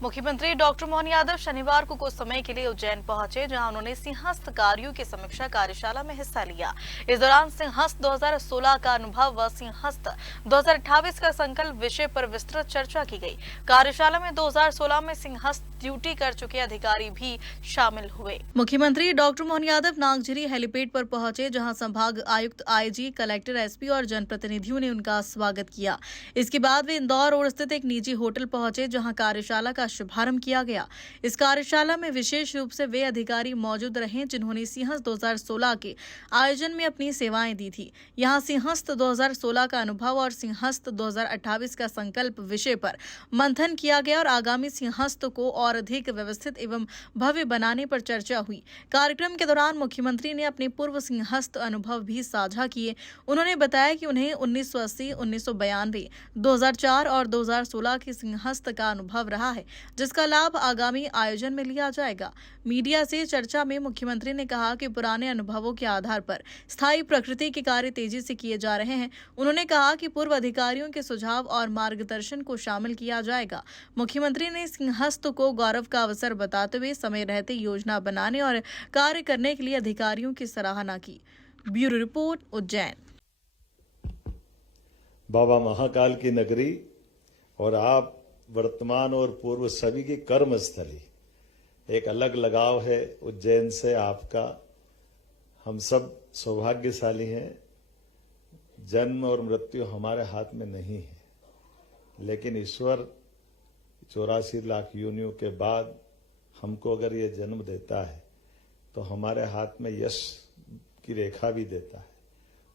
मुख्यमंत्री डॉक्टर मोहन यादव शनिवार को कुछ समय के लिए उज्जैन पहुंचे, जहां उन्होंने सिंहस्थ कार्यों की समीक्षा कार्यशाला में हिस्सा लिया। इस दौरान सिंहस्थ 2016 का अनुभव व सिंहस्थ 2028 का संकल्प विषय पर विस्तृत चर्चा की गई। कार्यशाला में 2016 में सिंहस्थ ड्यूटी कर चुके अधिकारी भी शामिल हुए। मुख्यमंत्री डॉक्टर मोहन यादव नागझिरी हेलीपैड पर पहुंचे, जहां संभाग आयुक्त, आईजी, कलेक्टर, एसपी और जनप्रतिनिधियों ने उनका स्वागत किया। इसके बाद वे इंदौर रोड स्थित एक निजी होटल पहुंचे, जहां कार्यशाला का शुभारंभ किया गया। इस कार्यशाला में विशेष रूप से वे अधिकारी मौजूद रहे जिन्होंने सिंहस्थ 2016 के आयोजन में अपनी सेवाएं दी थी। यहां सिंहस्थ 2016 का अनुभव और सिंहस्थ 2028 का संकल्प विषय पर मंथन किया गया और आगामी सिंहस्थ को और अधिक व्यवस्थित एवं भव्य बनाने पर चर्चा हुई। कार्यक्रम के दौरान मुख्यमंत्री ने अपने पूर्व सिंहस्थ अनुभव भी साझा किए। उन्होंने बताया कि उन्हें 1980, 1992, 2004 और 2016 के सिंहस्थ का अनुभव रहा है, जिसका लाभ आगामी आयोजन में लिया जाएगा। मीडिया से चर्चा में मुख्यमंत्री ने कहा कि पुराने अनुभवों के आधार पर स्थायी प्रकृति के कार्य तेजी से किए जा रहे हैं। उन्होंने कहा कि पूर्व अधिकारियों के सुझाव और मार्गदर्शन को शामिल किया जाएगा। मुख्यमंत्री ने सिंहस्थ को गौरव का अवसर बताते हुए समय रहते योजना बनाने और कार्य करने के लिए अधिकारियों की सराहना की। Bureau report, Ujjain. बाबा महाकाल की नगरी और आप वर्तमान और पूर्व सभी की कर्म स्थली, एक अलग लगाव है उज्जैन से आपका। हम सब सौभाग्यशाली हैं। जन्म और मृत्यु हमारे हाथ में नहीं है, लेकिन ईश्वर 84 लाख योनियों के बाद हमको अगर ये जन्म देता है तो हमारे हाथ में यश की रेखा भी देता है,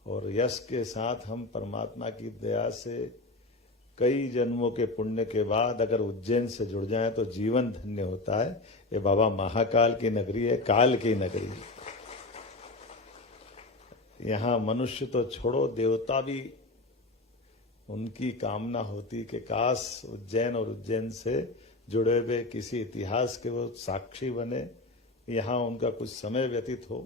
और यश के साथ हम परमात्मा की दया से कई जन्मों के पुण्य के बाद अगर उज्जैन से जुड़ जाएं तो जीवन धन्य होता है। ये बाबा महाकाल की नगरी है, काल की नगरी है। यहाँ मनुष्य तो छोड़ो, देवता भी उनकी कामना होती कि काश उज्जैन और उज्जैन से जुड़े हुए किसी इतिहास के वो साक्षी बने, यहाँ उनका कुछ समय व्यतीत हो।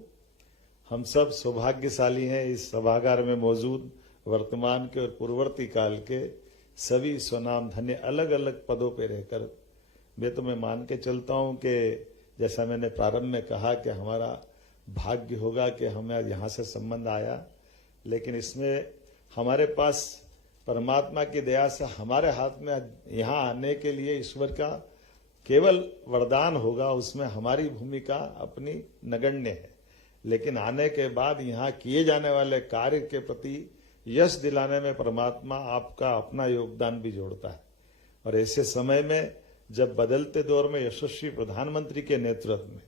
हम सब सौभाग्यशाली हैं इस सभागार में मौजूद वर्तमान के और पूर्ववर्ती काल के सभी स्वनाम धन्य अलग अलग पदों पे रहकर। मैं मान के चलता हूं कि जैसा मैंने प्रारंभ में कहा कि हमारा भाग्य होगा कि हमें यहाँ से संबंध आया, लेकिन इसमें हमारे पास परमात्मा की दया से हमारे हाथ में यहाँ आने के लिए ईश्वर का केवल वरदान होगा, उसमें हमारी भूमिका अपनी नगण्य है। लेकिन आने के बाद यहाँ किए जाने वाले कार्य के प्रति यश दिलाने में परमात्मा आपका अपना योगदान भी जोड़ता है। और ऐसे समय में जब बदलते दौर में यशस्वी प्रधानमंत्री के नेतृत्व में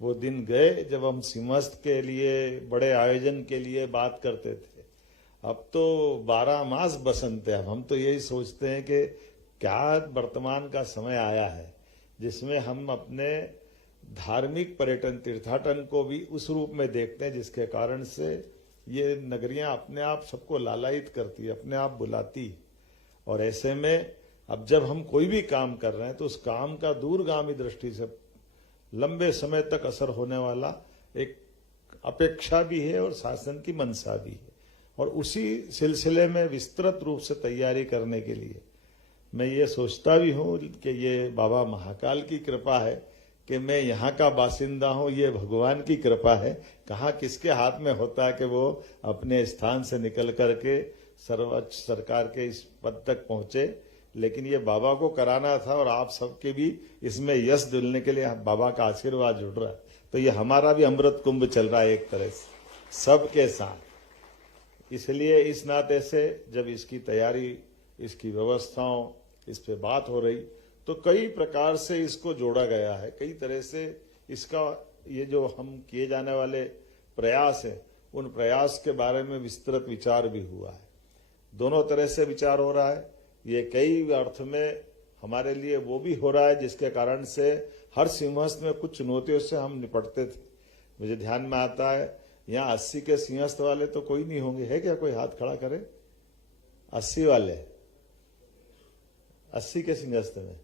वो दिन गए जब हम सिंहस्थ के लिए बड़े आयोजन के लिए बात करते थे। अब तो 12 मास बसंत है। हम तो यही सोचते हैं कि क्या वर्तमान का समय आया है जिसमें हम अपने धार्मिक पर्यटन, तीर्थाटन को भी उस रूप में देखते हैं जिसके कारण से ये नगरियां अपने आप सबको लालायित करती है, अपने आप बुलाती। और ऐसे में अब जब हम कोई भी काम कर रहे हैं तो उस काम का दूरगामी दृष्टि से लंबे समय तक असर होने वाला एक अपेक्षा भी है और शासन की मंशा भी है। और उसी सिलसिले में विस्तृत रूप से तैयारी करने के लिए मैं ये सोचता भी हूं कि ये बाबा महाकाल की कृपा है कि मैं यहाँ का बासिंदा हूं, ये भगवान की कृपा है। कहाँ किसके हाथ में होता है कि वो अपने स्थान से निकल करके सर्वोच्च सरकार के इस पद तक पहुंचे, लेकिन ये बाबा को कराना था और आप सबके भी इसमें यश दिलने के लिए बाबा का आशीर्वाद जुड़ रहा है। तो ये हमारा भी अमृत कुंभ चल रहा है एक तरह से सबके साथ। इसलिए इस नाते से जब इसकी तैयारी, इसकी व्यवस्थाओं, इस पे बात हो रही तो कई प्रकार से इसको जोड़ा गया है। कई तरह से इसका ये जो हम किए जाने वाले प्रयास हैं उन प्रयास के बारे में विस्तृत विचार भी हुआ है। दोनों तरह से विचार हो रहा है। ये कई अर्थ में हमारे लिए वो भी हो रहा है जिसके कारण से हर सिंहस्थ में कुछ चुनौतियों से हम निपटते थे। मुझे ध्यान में आता है यहाँ 80 के सिंहस्थ वाले तो कोई नहीं होंगे, है क्या? कोई हाथ खड़ा करे। 80 वाले, 80 के सिंहस्थ में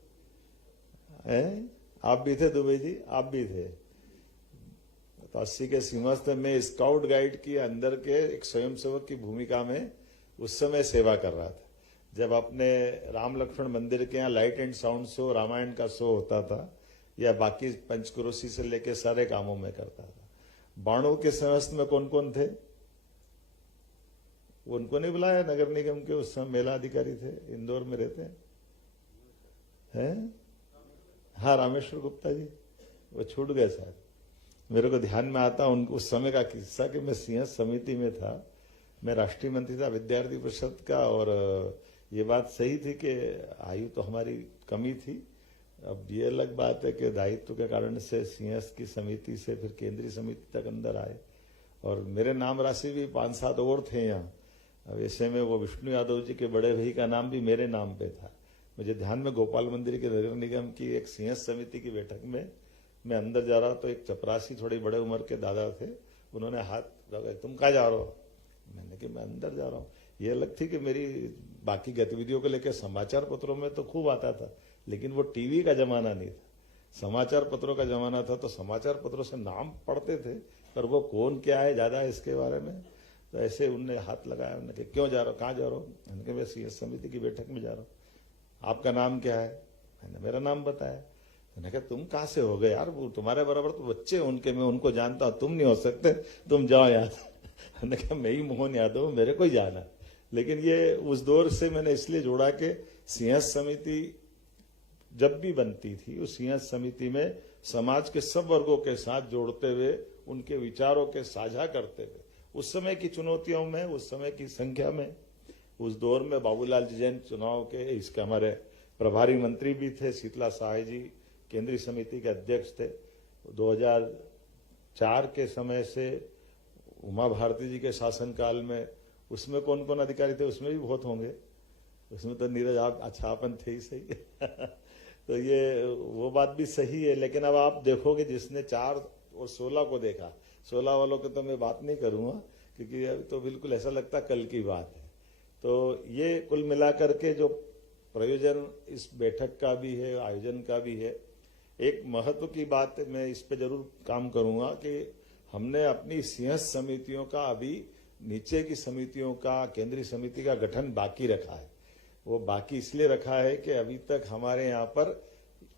आप भी थे दुबे जी, आप भी थे। तो 80 के सिंहस्थ में स्काउट गाइड की अंदर के एक स्वयंसेवक की भूमिका में उस समय सेवा कर रहा था। जब अपने राम लक्ष्मण मंदिर के यहाँ light and sound show, Ramayan का शो होता था, या बाकी पंचक्रोशी से लेके सारे कामों में करता था। बाणों के समस्त में कौन कौन थे? उनको नहीं बुलाया नगर निगम के, उस समय मेला अधिकारी थे, इंदौर में रहते हैं। हाँ, रामेश्वर गुप्ता जी, वो छूट गए शायद, मेरे को ध्यान में आता उस समय का किस्सा कि मैं सिंहस्थ समिति में था, मैं राष्ट्रीय मंत्री था विद्यार्थी परिषद का, और ये बात सही थी कि आयु तो हमारी कमी थी। अब ये अलग बात है कि दायित्व के कारण से सिंहस्थ की समिति से फिर केंद्रीय समिति तक अंदर आए, और मेरे नाम राशि भी 5-7 और थे यहाँ। अब ऐसे में वो विष्णु यादव जी के बड़े भाई का नाम भी मेरे नाम पे था। मुझे ध्यान में गोपाल मंदिर के नगर निगम की एक सिंहस्थ समिति की बैठक में मैं अंदर जा रहा तो एक चपरासी थोड़ी बड़े उम्र के दादा थे, उन्होंने हाथ लगा, तुम कहाँ जा रहे हो? मैंने कि मैं अंदर जा रहा हूँ। ये अलग थी कि मेरी बाकी गतिविधियों को लेकर समाचार पत्रों में तो खूब आता था, लेकिन वो टीवी का जमाना नहीं था, समाचार पत्रों का जमाना था। तो समाचार पत्रों से नाम पढ़ते थे, पर वो कौन क्या है ज्यादा इसके बारे में। तो ऐसे उनने हाथ लगाया, उन्होंने कहा क्यों जा रहा हो, कहाँ जा रहा हो? मैंने कहा मैं सिंहस्थ समिति की बैठक में जा रहा हूँ। आपका नाम क्या है? मैंने मेरा नाम बताया। मैंने कहा तुम कहाँ से हो गए यार, वो तुम्हारे बराबर तो बच्चे उनके, मैं उनको जानता हूँ, तुम नहीं हो सकते, तुम जाओ यार। मैंने कहा मैं ही मोहन यादव, मेरे को ही जाना। लेकिन ये उस दौर से मैंने इसलिए जोड़ा कि सिंहस्थ समिति जब भी बनती थी, उस सिंहस्थ समिति में समाज के सब वर्गों के साथ जोड़ते हुए, उनके विचारों के साझा करते हुए, उस समय की चुनौतियों में, उस समय की संख्या में, उस दौर में बाबूलाल जी जैन चुनाव के इसके हमारे प्रभारी मंत्री भी थे, शीतला साय जी केंद्रीय समिति के अध्यक्ष थे। 2004 के समय से उमा भारती जी के शासनकाल में, उसमें कौन कौन अधिकारी थे? उसमें भी बहुत होंगे, उसमें तो नीरज आप अच्छापन थे ही सही। तो ये वो बात भी सही है। लेकिन अब आप देखोगे जिसने 4 और 16 को देखा, 16 वालों की तो मैं बात नहीं करूंगा, क्योंकि अभी तो बिल्कुल ऐसा लगता कल की बात है। तो ये कुल मिलाकर के जो प्रयोजन इस बैठक का भी है, आयोजन का भी है, एक महत्व की बात मैं इस पे जरूर काम करूंगा कि हमने अपनी सिंहस्थ समितियों का, अभी नीचे की समितियों का, केंद्रीय समिति का गठन बाकी रखा है। वो बाकी इसलिए रखा है कि अभी तक हमारे यहाँ पर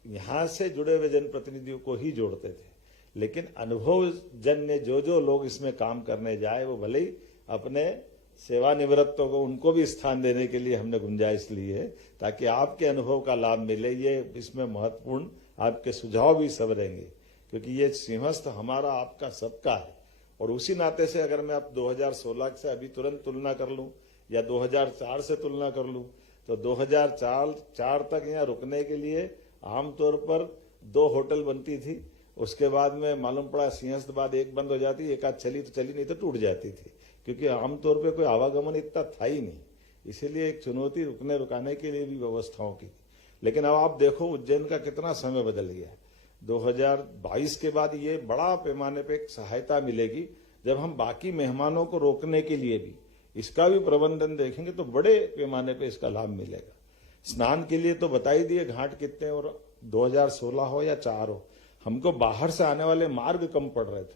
यहाँ से जुड़े हुए जनप्रतिनिधियों को ही जोड़ते थे, लेकिन अनुभव जन्य जो लोग इसमें काम करने जाए, वो भले ही अपने सेवानिवृत्तों को, उनको भी स्थान देने के लिए हमने गुंजाइश ली है, ताकि आपके अनुभव का लाभ मिले। ये इसमें महत्वपूर्ण आपके सुझाव भी सब रहेंगे, क्योंकि ये सिंहस्थ हमारा आपका सबका है। और उसी नाते से अगर मैं अब 2016 से अभी तुरंत तुलना कर लूं, या 2004 से तुलना कर लूं, तो 2004 तक यहाँ रुकने के लिए आमतौर पर 2 होटल बनती थी। उसके बाद में मालूम पड़ा सिंहस्थ बाद एक बंद हो जाती, एक आध चली तो चली, नहीं तो टूट जाती थी, क्योंकि आमतौर पे कोई आवागमन इतना था ही नहीं। इसीलिए एक चुनौती रुकने रुकाने के लिए भी व्यवस्थाओं की। लेकिन अब आप देखो उज्जैन का कितना समय बदल गया। 2022 के बाद ये बड़ा पैमाने पे एक सहायता मिलेगी, जब हम बाकी मेहमानों को रोकने के लिए भी इसका भी प्रबंधन देखेंगे तो बड़े पैमाने पे इसका लाभ मिलेगा। स्नान के लिए तो बता ही दिए घाट कितने, और 2016 हो या 4 हो, हमको बाहर से आने वाले मार्ग कम पड़ रहे थे।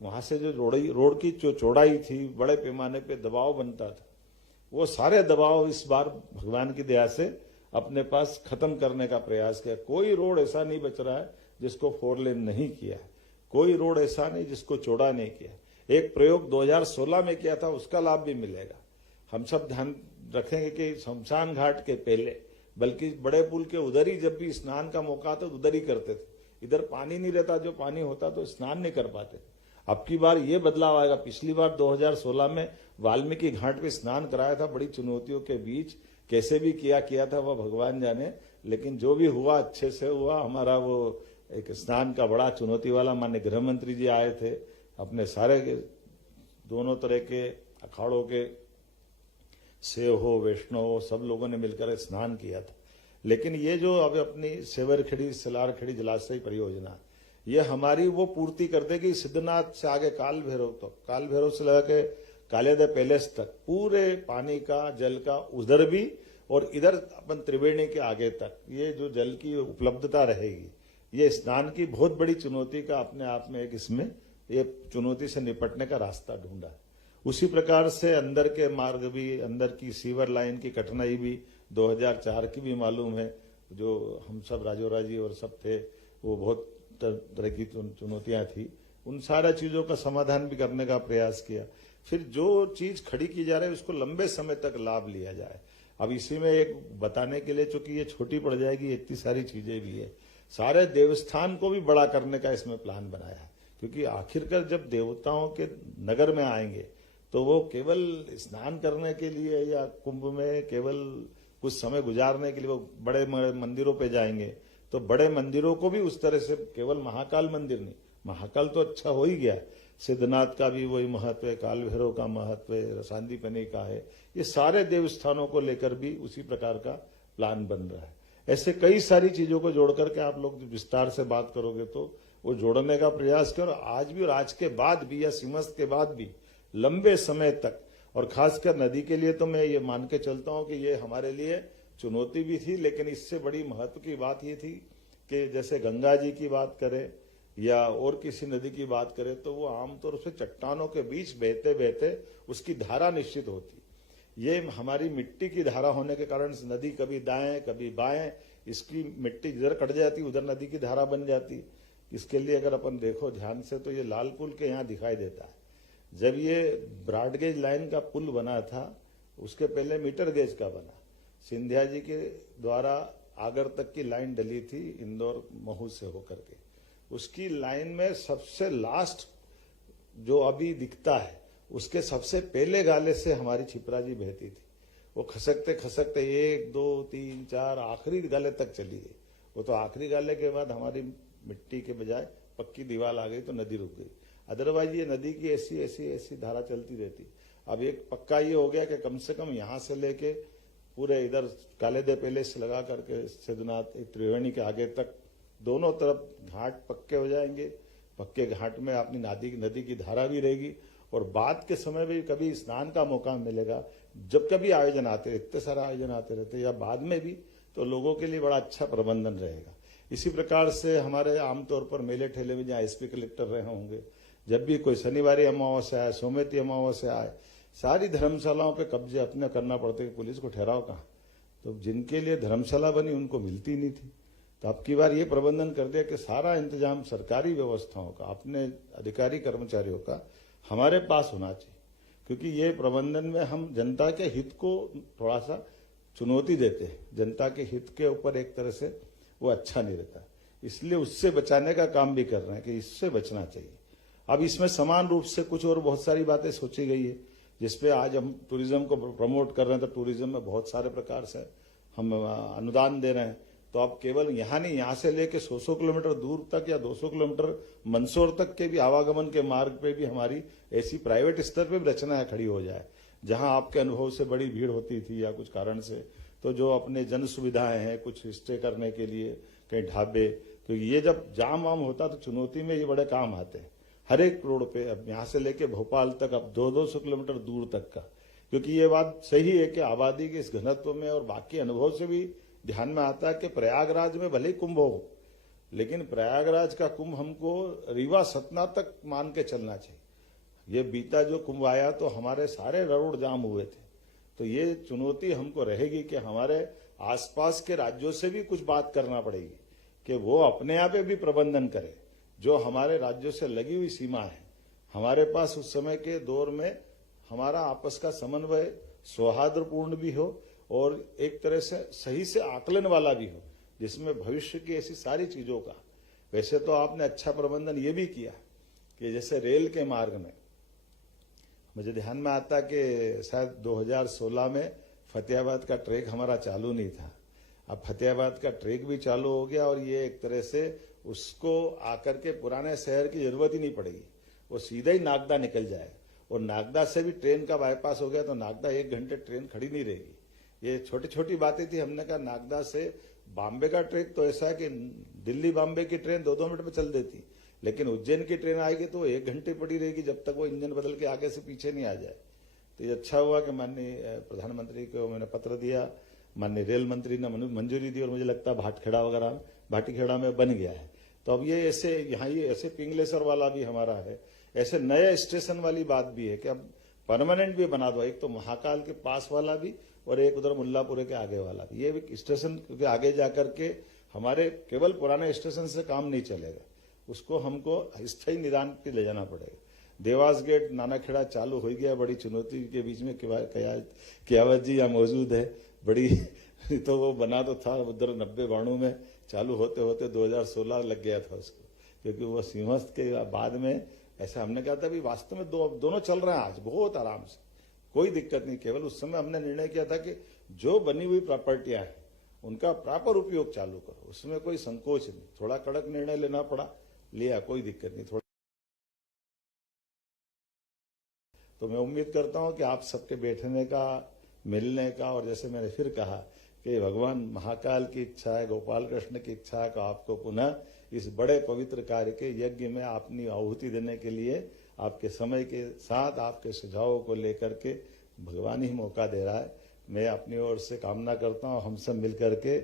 वहां से जो रोड की जो चौड़ाई थी, बड़े पैमाने पे दबाव बनता था, वो सारे दबाव इस बार भगवान की दया से अपने पास खत्म करने का प्रयास किया। कोई रोड ऐसा नहीं बच रहा है जिसको 4 लेन नहीं किया है, कोई रोड ऐसा नहीं जिसको चौड़ा नहीं किया। एक प्रयोग 2016 में किया था, उसका लाभ भी मिलेगा। हम सब ध्यान रखेंगे कि शमशान घाट के पहले, बल्कि बड़े पुल के उधर ही जब भी स्नान का मौका आता उधर ही करते थे। इधर पानी नहीं रहता, जो पानी होता तो स्नान नहीं कर पाते। अब की बार ये बदलाव आएगा। पिछली बार 2016 में वाल्मीकि घाट पे स्नान कराया था, बड़ी चुनौतियों के बीच, कैसे भी किया था वह भगवान जाने, लेकिन जो भी हुआ अच्छे से हुआ। हमारा वो एक स्नान का बड़ा चुनौती वाला, माननीय गृह मंत्री जी आए थे, अपने सारे दोनों तरह के अखाड़ों के सेव हो, वैष्णव हो, सब लोगों ने मिलकर स्नान किया था। लेकिन ये जो अब अपनी सेवरखेड़ी सलारखेड़ी जलाशय परियोजना, ये हमारी वो पूर्ति कर देगी सिद्धनाथ से आगे काल भैरव तक, काल भैरव से लगा के कालियादेव पैलेस तक, पूरे पानी का, जल का उधर भी और इधर अपन त्रिवेणी के आगे तक ये जो जल की उपलब्धता रहेगी। ये स्नान की बहुत बड़ी चुनौती का अपने आप में एक इसमें ये चुनौती से निपटने का रास्ता ढूंढा। उसी प्रकार से अंदर के मार्ग भी, अंदर की सीवर लाइन की कठिनाई भी 2004 की भी मालूम है, जो हम सब राजोरा जी और सब थे, वो बहुत तरह की चुनौतियां थी। उन सारा चीजों का समाधान भी करने का प्रयास किया। फिर जो चीज खड़ी की जा रही है उसको लंबे समय तक लाभ लिया जाए। अब इसी में एक बताने के लिए, चूंकि ये छोटी पड़ जाएगी, इतनी सारी चीजें भी है, सारे देवस्थान को भी बड़ा करने का इसमें प्लान बनाया है। क्योंकि आखिरकार जब देवताओं के नगर में आएंगे तो वो केवल स्नान करने के लिए या कुंभ में केवल कुछ समय गुजारने के लिए वो बड़े मंदिरों पे जाएंगे, तो बड़े मंदिरों को भी उस तरह से, केवल महाकाल मंदिर नहीं, महाकाल तो अच्छा हो ही गया, सिद्धनाथ का भी वही महत्व है, काल भैरव का महत्व है, सांदीपनि का है, ये सारे देवस्थानों को लेकर भी उसी प्रकार का प्लान बन रहा है। ऐसे कई सारी चीजों को जोड़ करके आप लोग विस्तार से बात करोगे तो वो जोड़ने का प्रयास करो। आज भी और आज के बाद भी या सिमस्त के बाद भी लंबे समय तक, और खासकर नदी के लिए तो मैं ये मान के चलता हूं कि ये हमारे लिए चुनौती भी थी, लेकिन इससे बड़ी महत्व की बात ये थी कि जैसे गंगा जी की बात करें या और किसी नदी की बात करें तो वो आमतौर से चट्टानों के बीच बहते बहते उसकी धारा निश्चित होती। ये हमारी मिट्टी की धारा होने के कारण नदी कभी दाएं कभी बाएं, इसकी मिट्टी जिधर कट जाती उधर नदी की धारा बन जाती। इसके लिए अगर अपन देखो ध्यान से तो ये लाल पुल के यहाँ दिखाई देता है। जब ये ब्रॉडगेज लाइन का पुल बना था उसके पहले मीटर गेज का बना, सिंधिया जी के द्वारा आगर तक की लाइन डली थी इंदौर महू से होकर के। उसकी लाइन में सबसे लास्ट जो अभी दिखता है उसके सबसे पहले गाले से हमारी छिपरा जी बहती थी। वो खसकते खसकते 1 2 3 4 आखिरी गाले तक चली गई। वो तो आखिरी गाले के बाद हमारी मिट्टी के बजाय पक्की दीवार आ गई तो नदी रुक गई। अदरवाइज ये नदी की ऐसी ऐसी ऐसी धारा चलती रहती। अब एक पक्का ये हो गया कि कम से कम यहां से लेके पूरे इधर कालेदे पैलेस से लगा करके सिद्धनाथ त्रिवेणी के आगे तक दोनों तरफ घाट पक्के हो जाएंगे। पक्के घाट में अपनी नदी की धारा भी रहेगी। और बाद के समय भी कभी स्नान का मौका मिलेगा, जब कभी आयोजन आते, इतने सारे आयोजन आते रहते, या बाद में भी, तो लोगों के लिए बड़ा अच्छा प्रबंधन रहेगा। इसी प्रकार से हमारे आमतौर पर मेले ठेले में जहाँ एसपी कलेक्टर रहे होंगे, जब भी कोई शनिवारी अमावस्या आए, सोमवती अमावस्या आए, सारी धर्मशालाओं पे कब्जे अपने करना पड़ते, पुलिस को ठहराव कहाँ। तो जिनके लिए धर्मशाला बनी उनको मिलती नहीं थी। तो अब की बार ये प्रबंधन कर दिया कि सारा इंतजाम सरकारी व्यवस्थाओं का, अपने अधिकारी कर्मचारियों का हमारे पास होना चाहिए। क्योंकि ये प्रबंधन में हम जनता के हित को थोड़ा सा चुनौती देते हैं। जनता के हित के ऊपर एक तरह से वो अच्छा नहीं रहता, इसलिए उससे बचाने का काम भी कर रहे हैं कि इससे बचना चाहिए। अब इसमें समान रूप से कुछ और बहुत सारी बातें सोची गई है, जिसपे आज हम टूरिज्म को प्रमोट कर रहे हैं। तो टूरिज्म में बहुत सारे प्रकार से हम अनुदान दे रहे हैं। तो अब केवल यहाँ नहीं, यहाँ से लेके 100 किलोमीटर दूर तक या 200 किलोमीटर मंदसौर तक के भी आवागमन के मार्ग पे भी हमारी ऐसी प्राइवेट स्तर पे भी रचना खड़ी हो जाए, जहां आपके अनुभव से बड़ी भीड़ होती थी या कुछ कारण से, तो जो अपने जन सुविधाएं हैं, कुछ स्टे करने के लिए कहीं ढाबे, तो ये जब जाम वाम होता तो चुनौती में ये बड़े काम आते हैं। हर एक रोड पे, अब यहाँ से लेके भोपाल तक, अब 200 किलोमीटर दूर तक का, क्योंकि ये बात सही है कि आबादी के इस घनत्व में और बाकी अनुभव से भी ध्यान में आता है कि प्रयागराज में भले ही कुंभ हो, लेकिन प्रयागराज का कुंभ हमको रीवा सतना तक मान के चलना चाहिए। ये बीता जो कुंभ आया तो हमारे सारे रोड जाम हुए थे। तो ये चुनौती हमको रहेगी कि हमारे आसपास के राज्यों से भी कुछ बात करना पड़ेगी कि वो अपने यहाँ पे भी प्रबंधन करे। जो हमारे राज्यों से लगी हुई सीमा है, हमारे पास उस समय के दौर में हमारा आपस का समन्वय सौहार्दपूर्ण भी हो और एक तरह से सही से आकलन वाला भी हो, जिसमें भविष्य की ऐसी सारी चीजों का। वैसे तो आपने अच्छा प्रबंधन ये भी किया कि जैसे रेल के मार्ग में, मुझे ध्यान में आता कि शायद 2016 में फतेहाबाद का ट्रैक हमारा चालू नहीं था। अब फतेहाबाद का ट्रैक भी चालू हो गया और ये एक तरह से उसको आकर के पुराने शहर की जरूरत ही नहीं पड़ेगी, वो सीधा ही नागदा निकल जाएगा। और नागदा से भी ट्रेन का बाईपास हो गया तो नागदा 1 घंटे ट्रेन खड़ी नहीं रहेगी। ये छोटी छोटी बातें थी। हमने कहा नागदा से बॉम्बे का ट्रेन तो ऐसा है कि दिल्ली बॉम्बे की ट्रेन 2-2 मिनट में चल देती, लेकिन उज्जैन की ट्रेन आएगी तो 1 घंटे पड़ी रहेगी जब तक वो इंजन बदल के आगे से पीछे नहीं आ जाए। तो ये अच्छा हुआ कि माननीय प्रधानमंत्री को मैंने पत्र दिया, माननीय रेल मंत्री ने मंजूरी दी और मुझे लगता है भाटखेड़ा वगैरह भाटीखेड़ा में बन गया है। तो अब ये ऐसे यहाँ ये ऐसे पिंगलेसर वाला भी हमारा है, ऐसे नए स्टेशन वाली बात भी है कि अब परमानेंट भी बना दो। एक तो महाकाल के पास वाला भी और एक उधर मुल्लापुरे के आगे वाला भी। ये भी स्टेशन क्योंकि आगे जाकर के हमारे केवल पुराने स्टेशन से काम नहीं चलेगा, उसको हमको स्थायी निदान पे ले जाना पड़ेगा। देवास गेट नानाखेड़ा चालू हो गया, बड़ी चुनौती के बीच में कियावत जी यहाँ मौजूद है, बड़ी तो वो बना तो था उधर 90-92 में, चालू होते होते 2016 लग गया था उसको, क्योंकि वो सिंहस्थ के बाद में ऐसा हमने कहा था भी वास्तव में दोनों चल रहे हैं आज बहुत आराम से, कोई दिक्कत नहीं। केवल उस समय हमने निर्णय किया था कि जो बनी हुई प्रॉपर्टियां हैं उनका प्रॉपर उपयोग चालू करो, उसमें कोई संकोच नहीं। थोड़ा कड़क निर्णय लेना पड़ा, लिया, कोई दिक्कत नहीं। थोड़ा तो मैं उम्मीद करता हूं कि आप सबके बैठने का, मिलने का, और जैसे मैंने फिर कहा कि भगवान महाकाल की इच्छा है, गोपाल कृष्ण की इच्छा है कि आपको पुनः इस बड़े पवित्र कार्य के यज्ञ में अपनी आहुति देने के लिए आपके समय के साथ आपके सुझावों को लेकर के भगवान ही मौका दे रहा है। मैं अपनी ओर से कामना करता हूं हम सब मिलकर के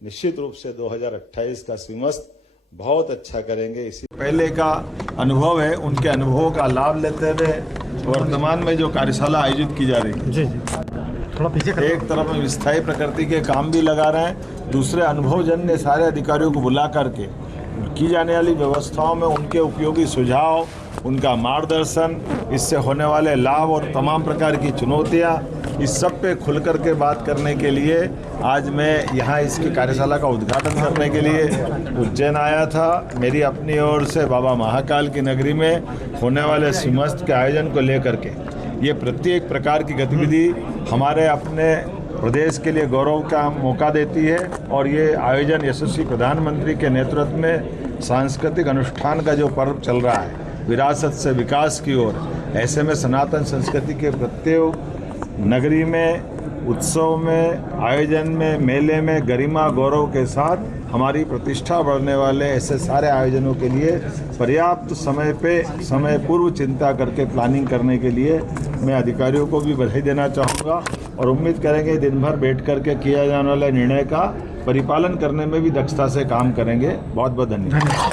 निश्चित रूप से 2028 का सिंहस्थ बहुत अच्छा करेंगे। इसी पहले का अनुभव है, उनके अनुभवों का लाभ लेते हुए वर्तमान में जो कार्यशाला आयोजित की जा रही है, जी थोड़ा पीछे एक तरफ में विस्थायी प्रकृति के काम भी लगा रहे हैं, दूसरे अनुभवजन्य सारे अधिकारियों को बुला करके की जाने वाली व्यवस्थाओं में उनके उपयोगी सुझाव, उनका मार्गदर्शन, इससे होने वाले लाभ और तमाम प्रकार की चुनौतियां, इस सब पे खुल करके बात करने के लिए आज मैं यहाँ इसकी कार्यशाला का उद्घाटन करने के लिए उज्जैन आया था। मेरी अपनी ओर से बाबा महाकाल की नगरी में होने वाले सिंहस्थ के आयोजन को लेकर के ये प्रत्येक प्रकार की गतिविधि हमारे अपने प्रदेश के लिए गौरव का मौका देती है, और ये आयोजन यशस्वी प्रधानमंत्री के नेतृत्व में सांस्कृतिक अनुष्ठान का जो पर्व चल रहा है विरासत से विकास की ओर, ऐसे में सनातन संस्कृति के प्रत्येक नगरी में, उत्सव में, आयोजन में, मेले में गरिमा गौरव के साथ हमारी प्रतिष्ठा बढ़ने वाले ऐसे सारे आयोजनों के लिए पर्याप्त समय पूर्व चिंता करके प्लानिंग करने के लिए मैं अधिकारियों को भी बधाई देना चाहूँगा, और उम्मीद करेंगे दिन भर बैठ करके किया जाने वाले निर्णय का परिपालन करने में भी दक्षता से काम करेंगे। बहुत बहुत धन्यवाद।